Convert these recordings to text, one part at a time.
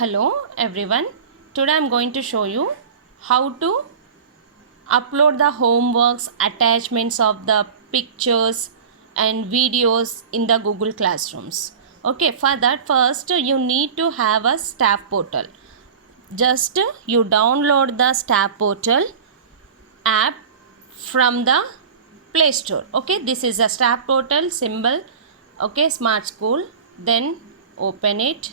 Hello everyone. Today I am going to show you how to upload the homeworks, attachments of the pictures and videos in the Google Classrooms. Okay, for that first you need to have a staff portal. Just you download the staff portal app from the Play Store. Okay, this is a staff portal symbol. Okay, Smart School. Then open it.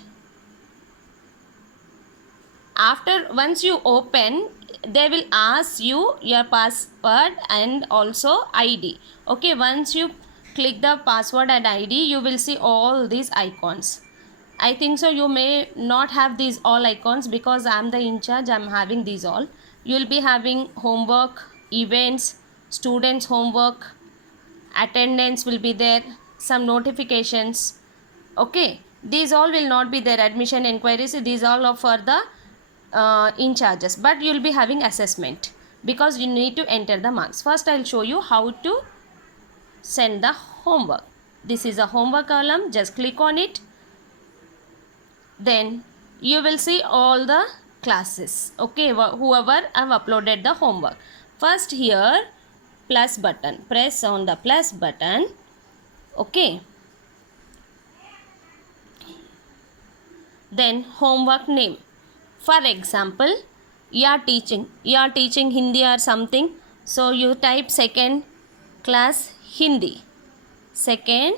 After once you open, they will ask you your password and also ID. Okay, once you click the password and ID, you will see all these icons. I think so you may not have these all icons because I am the in charge. I am having these all. You will be having homework, events, students homework, attendance will be there, some notifications. Okay, these all will not be there. Admission inquiries, these all are for the in charges, but you will be having assessment because you need to enter the marks. First I will show you how to send the homework. This is a homework column. Just click on it. Then you will see all the classes. Okay, whoever have uploaded the homework. First here plus button, press on the plus button. Okay, then homework name. For example, you are teaching Hindi or something, so you type second class Hindi, second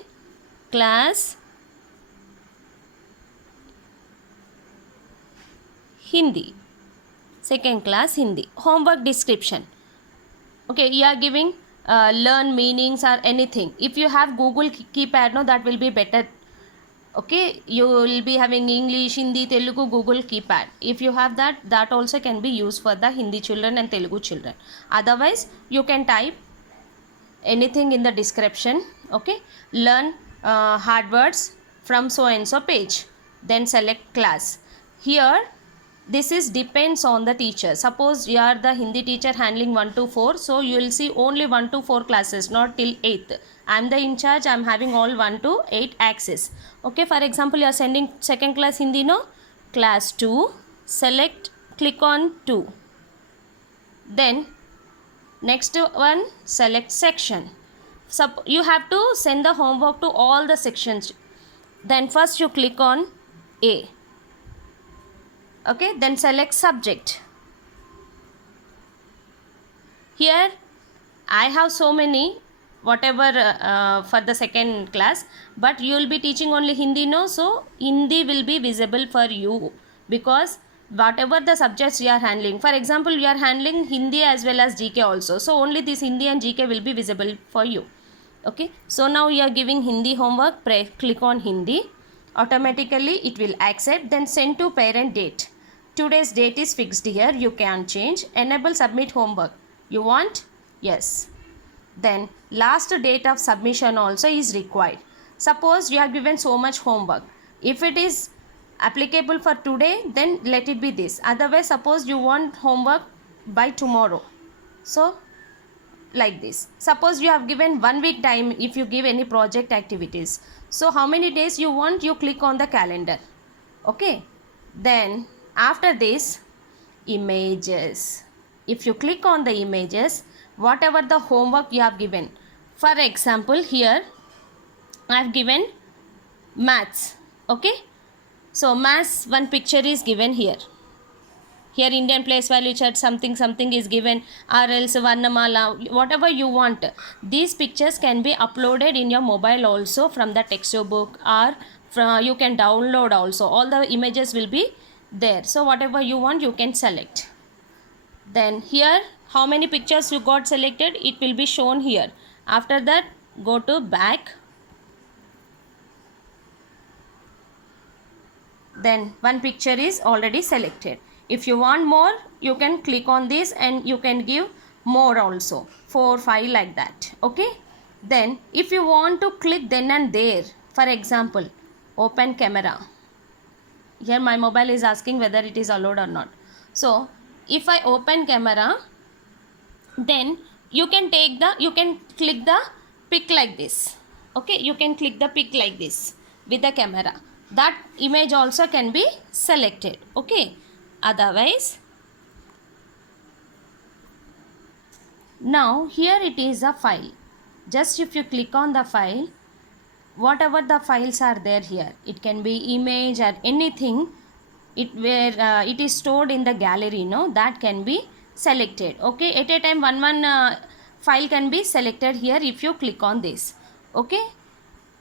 class Hindi, second class Hindi. Homework description. Okay, you are giving learn meanings or anything. If you have Google keypad, no, that will be better. Okay, you will be having English, Hindi, Telugu, Google keypad. If you have that, that also can be used for the Hindi children and Telugu children. Otherwise, you can type anything in the description. Okay, learn hard words from so and so page. Then select class. Here, this is depends on the teacher. Suppose you are the Hindi teacher handling 1 to 4, so you will see only 1 to 4 classes, not till 8th. I am the in charge. I am having all 1 to 8 access. Okay, for example, you are sending second class Hindi, no? Class 2, select, click on 2. Then next one, select section. You have to send the homework to all the sections. Then first you click on A. Okay, then select subject. Here I have so many whatever for the second class, but you will be teaching only Hindi, no? So Hindi will be visible for you because whatever the subjects you are handling, for example, you are handling Hindi as well as GK also, so only this Hindi and GK will be visible for you. Okay, so now you are giving Hindi homework. Click on Hindi. Automatically it will accept. Then send to parent date. Today's date is fixed here, you can change. Enable submit homework. You want? Yes. Then last date of submission also is required. Suppose you have given so much homework. If it is applicable for today, then let it be this. Otherwise, suppose you want homework by tomorrow. So like this. Suppose you have given 1 week time if you give any project activities. So how many days you want, you click on the calendar. Okay. Then after this, images. If you click on the images, whatever the homework you have given. For example, here I have given maths. Okay. So maths, one picture is given here. Here Indian place value chart, something is given, or else Varnamala, whatever you want. These pictures can be uploaded in your mobile also from the textbook, or you can download also. All the images will be there. So whatever you want, you can select. Then here how many pictures you got selected, it will be shown here. After that, go to back. Then one picture is already selected. If you want more, you can click on this and you can give more also, 4, 5 like that. Okay. Then if you want to click then and there, for example, open camera. Here my mobile is asking whether it is allowed or not. So if I open camera, then you can click the pic like this. Okay, you can click the pic like this with the camera. that image also can be selected. Okay, otherwise, now here it is a file. Just if you click on the file, whatever the files are there here, it can be image or anything, it where it is stored in the gallery, no, that can be selected. Okay, at a time one file can be selected here if you click on this. Okay,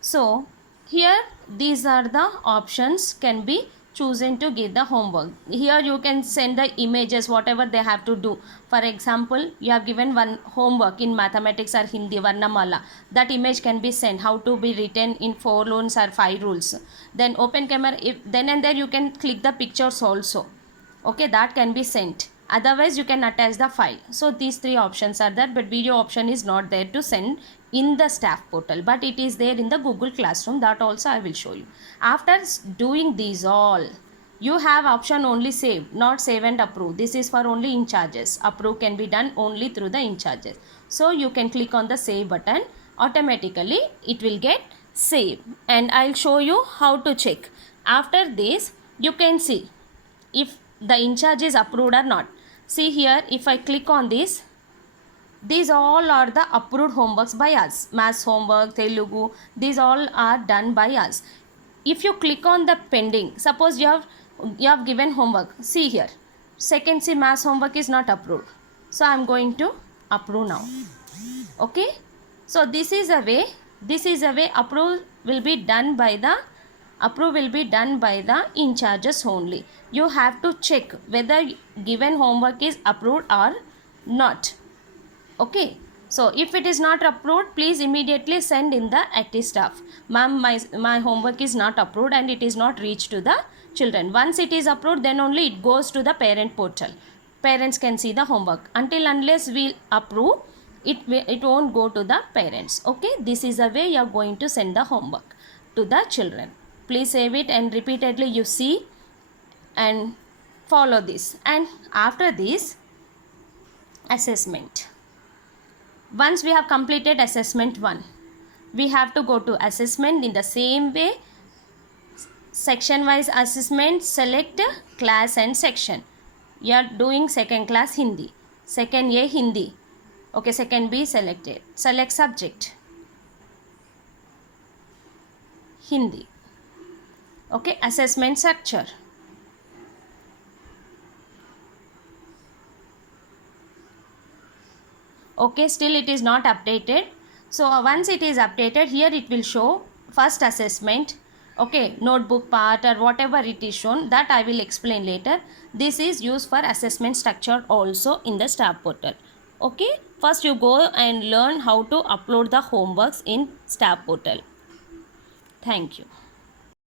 so here these are the options can be chosen to give the homework. Here you can send the images whatever they have to do. For example, you have given one homework in mathematics or Hindi Varnamala, that image can be sent, how to be written in 4 rules or 5 rules. Then open camera, if then and there you can click the pictures also. Okay, that can be sent. Otherwise you can attach the file. So these three options are there, but video option is not there to send in the staff portal, but it is there in the Google Classroom. That also I will show you. After doing these all, you have option only save, not save and approve. This is for only in charges. Approve can be done only through the in charges. So you can click on the save button, automatically it will get save, and I'll show you how to check. After this you can see if the in charge is approved or not. See here, if I click on this, these all are the approved homeworks by us. Maths homework, Telugu, these all are done by us. If you click on the pending, suppose you have given homework. See here, second C maths homework is not approved. So I am going to approve now. Okay. So this is a way. Approve will be done by the in charges only. You have to check whether given homework is approved or not. Okay, so if it is not approved, please immediately send in the active staff. Ma'am, my homework is not approved and it is not reached to the children. Once it is approved, then only it goes to the parent portal. Parents can see the homework. Until unless we approve, it won't go to the parents. Okay, this is the way you are going to send the homework to the children. Please save it and repeatedly you see and follow this. And after this, assessment. Once we have completed assessment 1, we have to go to assessment in the same way. Section wise assessment, select class and section. You are doing second class Hindi, second A Hindi. Okay, second B selected. Select subject Hindi. Okay, assessment structure. Okay, still it is not updated. So once it is updated, here it will show first assessment. Okay, notebook part or whatever it is shown, that I will explain later. This is used for assessment structure also in the staff portal. Okay, first you go and learn how to upload the homeworks in staff portal. Thank you.